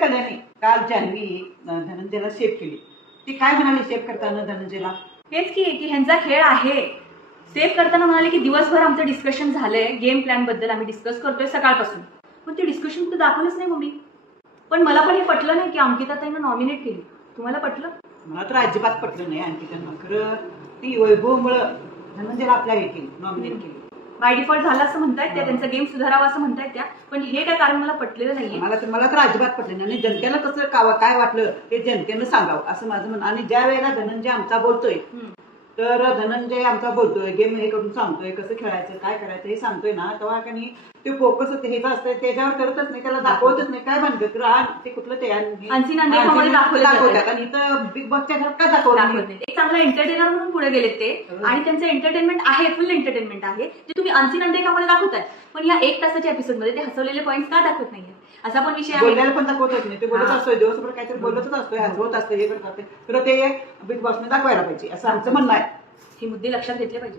कल्याणी काल जान्हवी धनंजयला सेव्ह केली. ती काय म्हणाली सेव्ह करताना धनंजयला? हेच की ह्यांचा खेळ आहे. सेव्ह करताना म्हणाले की दिवसभर आमचं डिस्कशन झालंय, गेम प्लॅन बद्दल आम्ही डिस्कस करतोय सकाळपासून. पण ते डिस्कशन कुठे दाखवलंच नाही मम्मी. पण मला पण हे पटलं नाही की अंकिताताईंना नॉमिनेट केली. तुम्हाला पटलं? मला तर अजिबात पटलं नाही अंकितांना. खरं ती वैभवमुळं धनंजयला आपल्या हे केली, नॉमिनेट केली. बाय डिफॉल्ट झालं असं म्हणतायत त्या, त्यांचा गेम सुधारावा असं म्हणतायत त्या. पण हे काय कारण मला पटलेलं नाहीये. मला तर अजिबात पटलं नाही. आणि जनतेला कसं काय वाटलं ते जनतेनं सांगावं असं माझं म्हणणं. आणि ज्या वेळेला धनंजय आमचा बोलतोय तर धनंजय आमचा बोलतोय, गेम हे करून सांगतोय कसं खेळायचं काय करायचं हे सांगतोय ना, तेव्हा काही ते फोकस हेच असतं त्याच्यावर करतच नाही, त्याला दाखवतच नाही. काय म्हणतात ते कुठलं ते दाखवतात. आणि इथं बिग बॉसच्या घरात का दाखवलं? एक चांगला एंटरटेनर म्हणून पुढे गेलेत ते. आणि त्यांचं एंटरटेनमेंट आहे, फुल एंटरटेनमेंट आहे जे तुम्ही अनसीन अंधेकामध्ये दाखवताय. पण या 1 तासाच्या एपिसोडमध्ये ते हसवलेले पॉईंट्स का दाखवत नाहीये असा पण विषय आहे. बोलायला पण दाखवतच नाही. ते बोलत असतोय दिवसभर काहीतरी बोलतच असतोय, हसवत असतोय, हे करत असते. तर ते बिग बॉसने दाखवायला पाहिजे असं आमचं म्हणणं आहे. हे मुद्दे लक्षात घेतले पाहिजे.